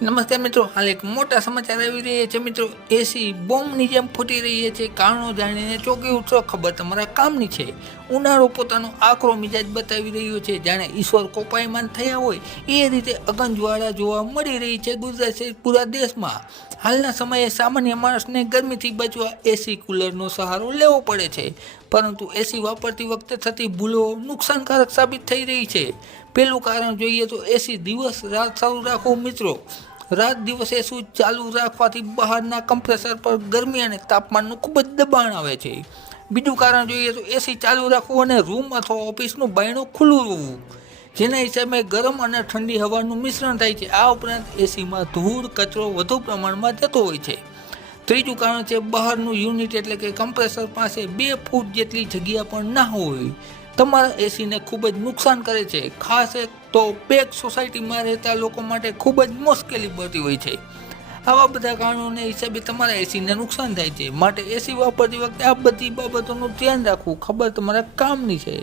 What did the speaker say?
નમસ્તે મિત્રો, હાલ એક મોટા સમાચાર આવી રહ્યા છે મિત્રો. એસી બોમ્બની જેમ ફૂટી રહી છે. કારણો જાણીને ચોંકી ઉઠશો, ખબર તમારા કામની છે. ઉનાળો પોતાનો આકરો મિજાજ બતાવી રહ્યો છે. જાણે ઈશ્વર કોપાયમાન થયા હોય એ રીતે અગનજ્વાળા જોવા મળી રહી છે ગુજરાત સહિત પૂરા દેશમાં. હાલના સમયે સામાન્ય માણસને ગરમીથી બચવા એસી કુલરનો સહારો લેવો પડે છે, પરંતુ એસી વાપરતી વખતે થતી ભૂલો નુકસાનકારક સાબિત થઈ રહી છે. પહેલું કારણ જોઈએ તો એસી દિવસ રાત ચાલુ રાખવું મિત્રો. રાત દિવસે શું ચાલુ રાખવાથી બહારના કમ્પ્રેસર પર ગરમી અને તાપમાનનું ખૂબ જ દબાણ આવે છે. બીજું કારણ જોઈએ તો એસી ચાલુ રાખવું અને રૂમ અથવા ઓફિસનું બાયણું ખુલ્લું રહેવું, જેના હિસાબે ગરમ અને ઠંડી હવાનું મિશ્રણ થાય છે. આ ઉપરાંત એસીમાં ધૂળ કચરો વધુ પ્રમાણમાં જતો હોય છે. ત્રીજું કારણ છે બહારનું યુનિટ એટલે કે કમ્પ્રેસર પાસે 2 ફૂટ જેટલી જગ્યા પણ ના હોય. તમારા એસીને ખૂબ જ નુકસાન કરે છે. ખાસ એક તો પેક સોસાયટીમાં રહેતા લોકો માટે ખૂબ જ મુશ્કેલી પડતી હોય છે. આવા બધા કારણોને હિસાબે તમારા એસીને નુકસાન થાય છે. માટે એસી વાપરતી વખતે આ બધી બાબતોનું ધ્યાન રાખવું ખબર તમારા કામની છે.